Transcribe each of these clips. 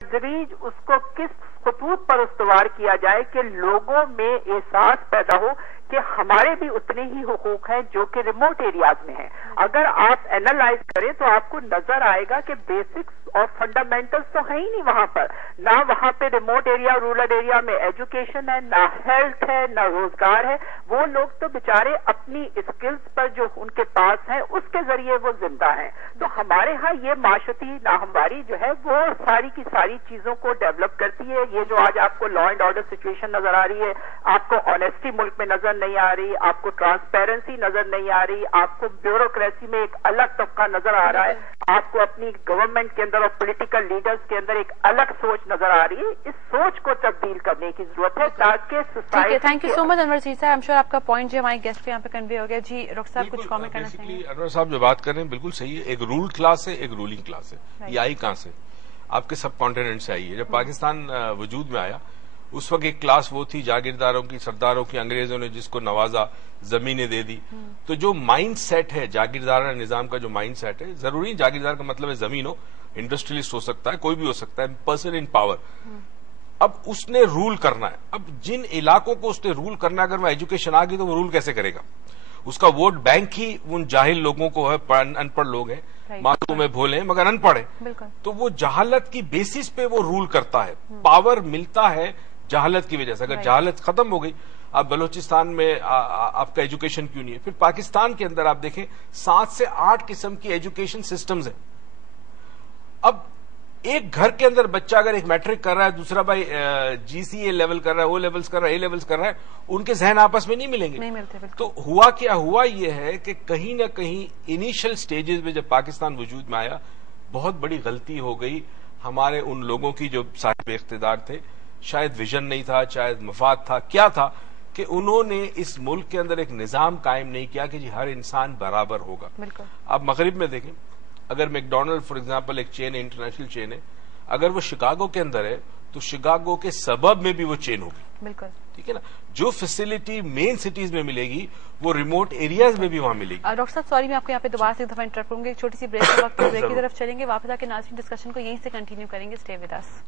तदरीज उसको किस खतूत पर उस्तवार किया जाए कि लोगों में एहसास पैदा हो कि हमारे भी उतने ही हुकूक हैं जो कि रिमोट एरियाज में हैं। अगर आप एनालाइज करें तो आपको नजर आएगा कि बेसिक्स और फंडामेंटल्स तो है ही नहीं वहां पर। ना वहां पे रिमोट एरिया रूरल एरिया में एजुकेशन है, ना हेल्थ है, ना रोजगार है। वो लोग तो बेचारे अपनी स्किल्स पर जो उनके पास है उसके जरिए वो जिंदा हैं। तो हमारे यहाँ ये माशती नाहमवारी जो है वो सारी की सारी चीजों को डेवलप करती है। ये जो आज आपको लॉ एंड ऑर्डर सिचुएशन नजर आ रही है, आपको ऑनेस्टी मुल्क में नजर नहीं आ रही, आपको ट्रांसपेरेंसी नजर नहीं आ रही, आपको ब्यूरोक्रेसी में एक अलग तबका नजर आ रहा है, आपको अपनी गवर्नमेंट के अंदर और पॉलिटिकल लीडर्स के अंदर एक अलग सोच नजर आ रही है। इस सोच को तब्दील करने की जरूरत है ताकि society. Thank you so much Anwar ji साहब। आई एम श्योर आपका पॉइंट जो हमारे गेस्ट के यहाँ पे कन्वे हो गया। जी रुख साहब कुछ कमेंट करना चाहेंगे? अनवर साहब जो बात कर रहे हैं बिल्कुल सही है। एक रूल्ड क्लास है, एक रूलिंग क्लास है। ये आई कहां से? आपके सब कॉन्टिनेंट से आई है। जब पाकिस्तान वजूद में आया उस वक्त एक क्लास वो थी जागीरदारों की, सरदारों की, अंग्रेजों ने जिसको नवाजा, जमीनें दे दी। तो जो माइंड सेट है जागीरदार निजाम का, जो माइंड सेट है, जरूरी जागीरदार का मतलब है जमीन हो, इंडस्ट्रियलिस्ट हो सकता है, कोई भी हो सकता है, पर्सन इन पावर। अब उसने रूल करना है। अब जिन इलाकों को उसने रूल करना है, अगर वह एजुकेशन आ गई तो वो रूल कैसे करेगा? उसका वोट बैंक ही उन जाहिल लोगों को है, अनपढ़ लोग हैं, मासूम है, भोले हैं मगर अनपढ़ है। तो वो जहालत की बेसिस पे वो रूल करता है। पावर मिलता है जहालत की वजह से। अगर जहालत खत्म हो गई, आप बलूचिस्तान में आपका एजुकेशन क्यों नहीं है? फिर पाकिस्तान के अंदर आप देखें 7 से 8 किस्म की एजुकेशन सिस्टम्स हैं। अब एक घर के अंदर बच्चा अगर एक मैट्रिक कर रहा है, दूसरा भाई जीसीए लेवल कर रहा है, ओ लेवल्स कर रहा है, ए लेवल्स कर रहा है, उनके जहन आपस में नहीं मिलेंगे। नहीं मिलते। तो हुआ क्या? हुआ ये है कि कहीं ना कहीं इनिशियल स्टेजेस में जब पाकिस्तान वजूद में आया, बहुत बड़ी गलती हो गई हमारे उन लोगों की जो साहिब इख्तिदार थे। शायद विजन नहीं था, शायद मफाद था, क्या था कि उन्होंने इस मुल्क के अंदर एक निजाम कायम नहीं किया कि जी हर इंसान बराबर होगा। आप मगरिब में देखें, अगर मैकडोनल्ड फॉर एग्जांपल एक चेन है, इंटरनेशनल चेन है, अगर वो शिकागो के अंदर है तो शिकागो के सबब में भी वो चेन होगी। बिल्कुल ठीक है ना? जो फैसिलिटी मेन सिटीज में मिलेगी वो रिमोट एरियाज में भी वहां मिलेगी। डॉक्टर साहब सॉरी मैं आपको यहाँ पे दोबारा से एक दफा इंटरप्ट करूंगी। एक छोटी सी ब्रेक के वक्त ब्रेक की तरफ चलेंगे, वापस आके नाज़रीन डिस्कशन को यहीं से कंटिन्यू करेंगे। Stay with us.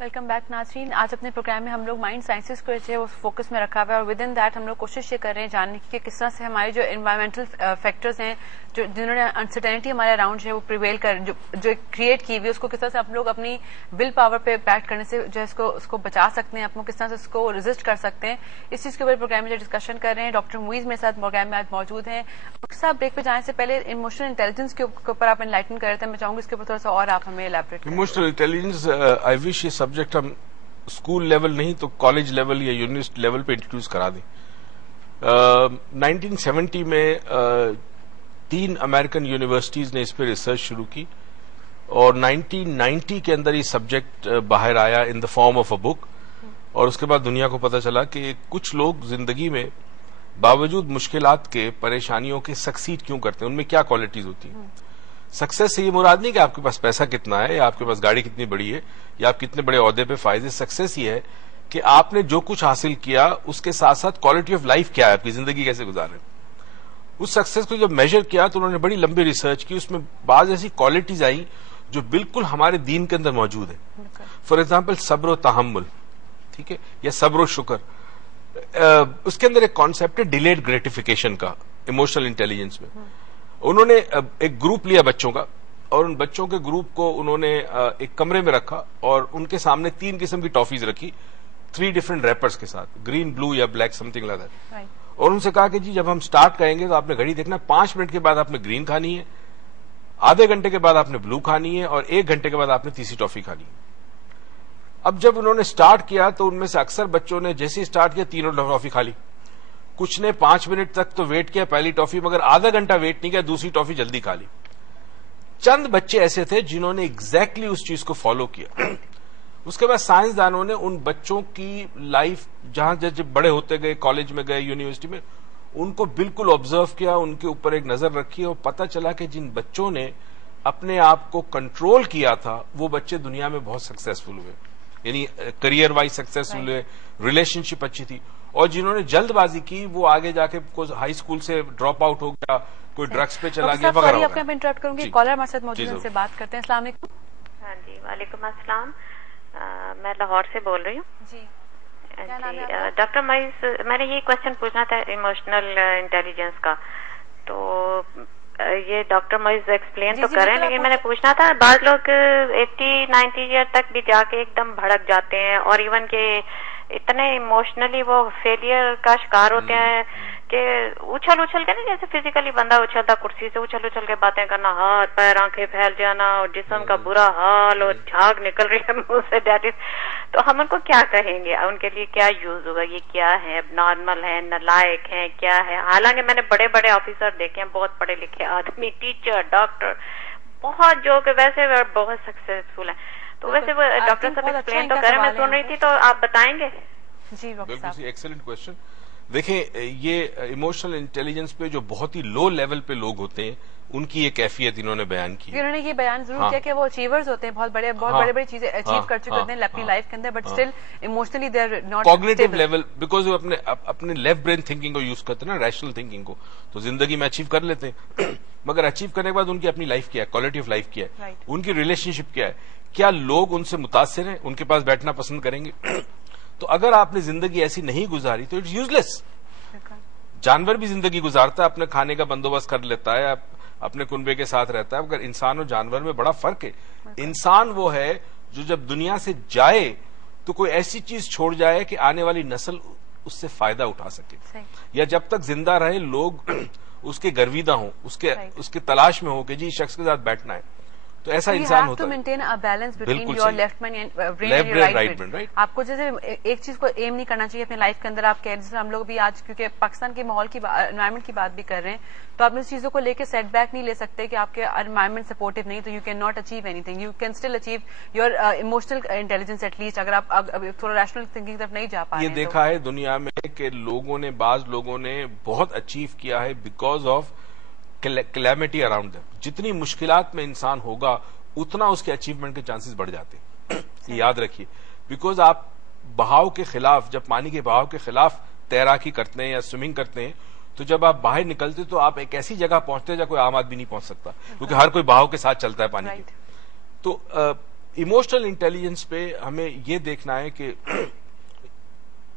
Welcome back नाज़रीन। आज अपने प्रोग्राम में हम लोग माइंड साइंसेस को जो है वो फोकस में रखा हुआ है और विद इन दैट हम लोग कोशिश ये कर रहे हैं जानने की कि किस तरह से हमारे जो एनवायरमेंटल फैक्टर्स हैं, जो जिन्होंने अनसर्टेनिटी हमारे अराउंड जो है वो प्रिवेल कर जो क्रिएट की हुई, उसको किस तरह से हम लोग अपनी विल पावर पे पैक्ट करने से जो है उसको बचा सकते हैं, अपनों किस तरह से उसको रेजिस्ट कर सकते हैं, इस चीज के ऊपर प्रोग्राम में जो डिस्कशन कर रहे हैं। डॉक्टर मुईज मेरे साथ प्रोग्राम में आज मौजूद हैं। डॉक्टर साहब ब्रेक पे जाने से पहले इमोशनल इंटेलिजेंस के ऊपर आप एनलाइटन कर रहे थे, मैं चाहूंगी इसके ऊपर थोड़ा सा और आप हमें इलैबोरेट करें। इमोशनल इंटेलिजेंस आई विश ये सब्जेक्ट हम स्कूल लेवल नहीं तो कॉलेज लेवल या यूनिवर्सिटी लेवल पे इंट्रोड्यूस करा दें। 1970 में 3 अमेरिकन यूनिवर्सिटीज ने इस पे रिसर्च शुरू की और 1990 के अंदर ये सब्जेक्ट बाहर आया in the form of a book. और उसके बाद दुनिया को पता चला कि कुछ लोग जिंदगी में बावजूद मुश्किलात के, परेशानियों के सक्सीड क्यों करते हैं, उनमें क्या क्वालिटीज होती हैं। सक्सेस से ये मुराद नहीं कि आपके पास पैसा कितना है या आपके पास गाड़ी कितनी बड़ी है या आप कितने बड़े ओहदे पे फायदे। सक्सेस ये है कि आपने जो कुछ हासिल किया उसके साथ साथ क्वालिटी ऑफ लाइफ क्या है, आपकी जिंदगी कैसे गुजारे। उस सक्सेस को जब मेजर किया तो उन्होंने बड़ी लंबी रिसर्च की, उसमें बाज ऐसी क्वालिटीज आई जो बिल्कुल हमारे दीन के अंदर मौजूद है। फॉर एग्जाम्पल सब्र तहम्मुल, ठीक है, या सब्र शुक्र। उसके अंदर एक कॉन्सेप्ट है डिलेड ग्रेटिफिकेशन का इमोशनल इंटेलिजेंस में। उन्होंने एक ग्रुप लिया बच्चों का और उन बच्चों के ग्रुप को उन्होंने एक कमरे में रखा और उनके सामने 3 किस्म की टॉफीज रखी, 3 डिफरेंट रैपर्स के साथ, ग्रीन, ब्लू या ब्लैक, समथिंग लाइक दैट। और उनसे कहा कि जी जब हम स्टार्ट करेंगे तो आपने घड़ी देखना, 5 मिनट के बाद आपने ग्रीन खानी है, आधे घंटे के बाद आपने ब्लू खानी है और 1 घंटे के बाद आपने तीसरी टॉफी खानी है। अब जब उन्होंने स्टार्ट किया तो उनमें से अक्सर बच्चों ने जैसे ही स्टार्ट किया तीनों टॉफी खा ली। कुछ ने 5 मिनट तक तो वेट किया पहली टॉफी, मगर आधा घंटा वेट नहीं किया, दूसरी टॉफी जल्दी खा ली। चंद बच्चे ऐसे थे जिन्होंने एग्जैक्टली उस चीज को फॉलो किया। उसके बाद साइंसदानों ने उन बच्चों की लाइफ जहां जब बड़े होते गए, कॉलेज में गए, यूनिवर्सिटी में, उनको बिल्कुल ऑब्जर्व किया, उनके ऊपर एक नजर रखी और पता चला कि जिन बच्चों ने अपने आप को कंट्रोल किया था वो बच्चे दुनिया में बहुत सक्सेसफुल हुए। یعنی کریئر وائز سکسیسفل ہوئے, ریلیشنشپ اچھی تھی. اور جنہوں نے جلد بازی کی وہ آگے جا کے ہائی اسکول سے ڈراپ آؤٹ ہو گیا, کوئی ڈرگس پہ چلا گیا وغیرہ. آپ میں انٹرپٹ کروں گی, کالر ہمارے ساتھ موجود ہیں, ان سے بات کرتے ہیں. السلام علیکم. ہاں جی, وعلیکم السلام. میں لاہور سے بول رہی ہوں. جی ڈاکٹر معیز, میں نے یہ کوشچن پوچھنا تھا ایموشنل انٹیلیجنس کا. تو یہ ڈاکٹر معیز ایکسپلین تو کریں, لیکن میں نے پوچھنا تھا, بعض لوگ 80-90 ایئر تک بھی جا کے ایک دم بھڑک جاتے ہیں, اور ایون کہ اتنے ایموشنلی وہ فیلئر کا شکار ہوتے ہیں کہ اچھل کے نا, جیسے فزیکلی بندہ اچھلتا کرسی سے, اچھل کے باتیں کرنا, ہاتھ پیر آنکھیں پھیل جانا, اور جسم کا برا حال, اور جھاگ نکل رہی ہے منہ سے, دیٹ از. تو ہم ان کو کیا کہیں گے, ان کے لیے کیا یوز ہوگا, یہ کیا ہے, نارمل ہے, نالائق ہیں, کیا ہے؟ حالانکہ میں نے بڑے بڑے آفیسر دیکھے ہیں, بہت پڑھے لکھے آدمی, ٹیچر, ڈاکٹر, بہت, جو کہ ویسے بہت سکسیسفل ہیں. تو ویسے وہ ڈاکٹر صاحب ایکسپلین تو کریں, میں سن رہی تھی, تو آپ بتائیں گے. جی بالکل ایکسلنٹ کوشچن. دیکھیں, یہ ایموشنل انٹیلیجنس پہ جو بہت ہی لو لیول پہ لوگ ہوتے ہیں, ان کی یہ کیفیت انہوں نے بیان کی. انہوں نے یہ بیان ضرور کیا کہ وہ اچیورز ہوتے ہیں, بہت بڑے چیزیں اچیو کر چکے ہوتے ہیں اپنی لائف کے اندر, but still emotionally they are not cognitive level, because وہ اپنے لیفٹ برین تھنکنگ کو یوز کرتے ہیں نا, ریشنل تھنکنگ کو, تو زندگی میں اچیو کر لیتے ہیں. مگر اچیو کرنے کے بعد ان کی اپنی لائف کیا ہے, کوالٹی آف لائف کیا ہے, ان کی ریلیشن شپ کیا ہے, کیا لوگ ان سے متاثر ہیں, ان کے پاس بیٹھنا پسند کریں گے. تو اگر آپ نے زندگی ایسی نہیں گزاری تو اٹس یوز لیس. جانور بھی زندگی گزارتا ہے, اپنے کھانے کا بندوبست کر لیتا ہے, اپنے کنبے کے ساتھ رہتا ہے, مگر انسان اور جانور میں بڑا فرق ہے. انسان وہ ہے جو جب دنیا سے جائے تو کوئی ایسی چیز چھوڑ جائے کہ آنے والی نسل اس سے فائدہ اٹھا سکے, یا جب تک زندہ رہے لوگ اس کے گرویدہ ہوں, اس کے تلاش میں ہو کہ جی شخص کے ساتھ بیٹھنا ہے. تو ایسا انسان ہوتا ہے. Maintain a balance between your left brain and your right brain. آپ کو جیسے ایک چیز کو ایم نہیں کرنا چاہیے اپنے لائف کے اندر. آپ کہہ رہے ہیں ہم لوگ بھی آج کیونکہ پاکستان کے ماحول کی انوائرمنٹ کی بات بھی کر رہے ہیں, تو آپ اس چیزوں کو لے کے سیٹ بیک نہیں لے سکتے کہ آپ کے انوائرمنٹ سپورٹو نہیں, تو you can not achieve anything. You can still achieve your emotional intelligence at least, اگر آپ تھوڑا ریشنل تھنکنگ طرف نہیں جا پائے. یہ دیکھا ہے دنیا میں کہ بعض لوگوں نے بہت اچیو کیا ہے because of calamity around them. جتنی مشکلات میں انسان ہوگا اتنا اس کے اچیومنٹ کے چانسز بڑھ جاتے ہیں. یہ یاد رکھیے, بیکاز آپ بہاؤ کے خلاف, جب پانی کے بہاؤ کے خلاف تیراکی کرتے ہیں یا سوئمنگ کرتے ہیں, تو جب آپ باہر نکلتے تو آپ ایک ایسی جگہ پہنچتے ہیں جہاں کوئی عام آدمی نہیں پہنچ سکتا, کیونکہ ہر کوئی بہاؤ کے ساتھ چلتا ہے پانی کے. تو ایموشنل انٹیلیجنس پہ ہمیں یہ دیکھنا ہے کہ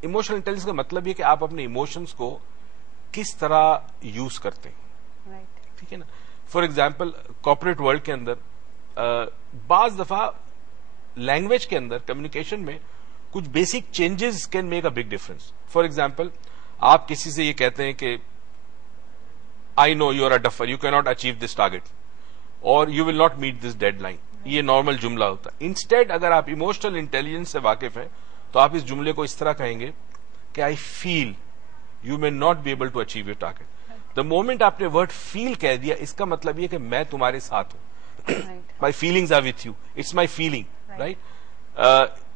ایموشنل انٹیلیجنس کا مطلب یہ کہ آپ اپنے ایموشنس کو کس طرح یوز کرتے ہیں. ٹھیک ہے نا. فار ایگزامپل کارپوریٹ ورلڈ کے اندر بعض دفعہ لینگویج کے اندر کمیونیکیشن میں کچھ basic changes can make a big difference. For example آپ کسی سے یہ کہتے ہیں کہ I know you are a duffer, you can not achieve this target, اور you will not meet this deadline. یہ نارمل جملہ ہوتا ہے. انسٹیڈ اگر آپ ایموشنل انٹیلیجنس سے واقف ہیں تو آپ اس جملے کو اس طرح کہیں گے کہ I feel you may not be able to achieve your target. The moment آپ نے ورڈ فیل کہہ دیا, اس کا مطلب یہ کہ میں تمہارے ساتھ ہوں, my feelings are with you, it's my feeling, right?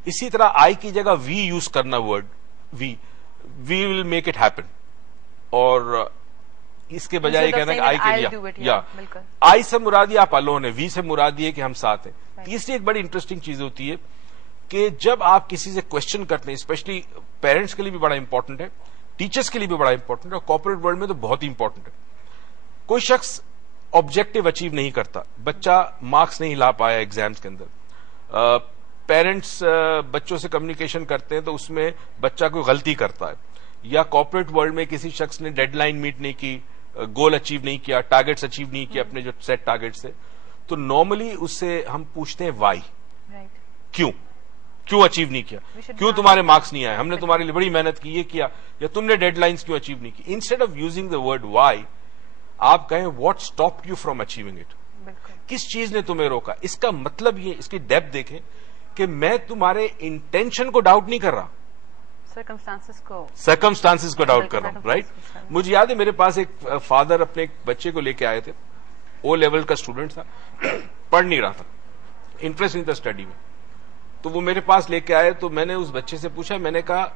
اسی طرح آئی کی جگہ وی یوز کرنا, word we will make it happen, اور اس کے بجائے یہ کہنا کہ آئی کے لیے, یا آئی سے مراد یہ آپ الون ہے, وی سے مراد یہ کہ ہم ساتھ ہیں. تیسری ایک بڑی انٹرسٹنگ چیز ہوتی ہے کہ جب آپ کسی سے کوشچن کرتے ہیں, اسپیشلی پیرنٹس کے لیے بھی بڑا امپورٹنٹ ہے, ٹیچرس کے لیے بھی بڑا امپورٹنٹ ہے, اور کارپوریٹ ورلڈ میں تو بہت ہی امپورٹنٹ ہے. کوئی شخص آبجیکٹو اچیو نہیں کرتا, بچہ مارکس نہیں لا پایا ایگزامس کے اندر, پیرنٹس بچوں سے کمیونیکیشن کرتے ہیں تو اس میں بچہ کوئی غلطی کرتا ہے, یا کارپوریٹ ورلڈ میں کسی شخص نے ڈیڈ لائن میٹ نہیں کی, گول اچیو نہیں کیا, ٹارگیٹس اچیو نہیں کیا اپنے جو سیٹ ٹارگیٹس سے, تو نارملی اس سے ہم پوچھتے ہیں وائی, کیوں اچیو نہیں کیا, کیوں تمہارے مارکس نہیں آئے, ہم نے تمہارے لیے بڑی محنت کی, یہ کیا, یا تم نے ڈیڈ لائنس کیوں اچیو نہیں کی. Instead of using the word why آپ کہیں what stop you from achieving it, کس چیز نے تمہیں روکا. اس کا مطلب یہ, اس کی ڈیپتھ دیکھیں کہ میں تمہارے انٹینشن کو ڈاؤٹ نہیں کر رہا, سرکمسٹانسز کو ڈاؤٹ کر رہا ہوں, رائٹ. مجھے یاد ہے میرے پاس ایک فادر اپنے ایک بچے کو لے کے آئے تھے, او لیول کا اسٹوڈنٹ تھا, پڑھ نہیں رہا تھا, انٹرسٹ نہیں تھا اسٹڈی میں, تو وہ میرے پاس لے کے آئے. تو میں نے اس بچے سے پوچھا, میں نے کہا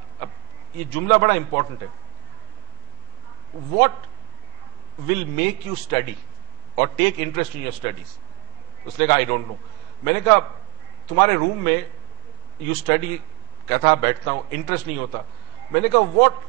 یہ جملہ بڑا امپورٹنٹ ہے, what will make you study or take interest in your studies. اس نے کہا I don't know. میں نے کہا تمہارے روم میں यू स्टडी, कहता बैठता हूँ, इंटरेस्ट नहीं होता. मैंने कहा व्हाट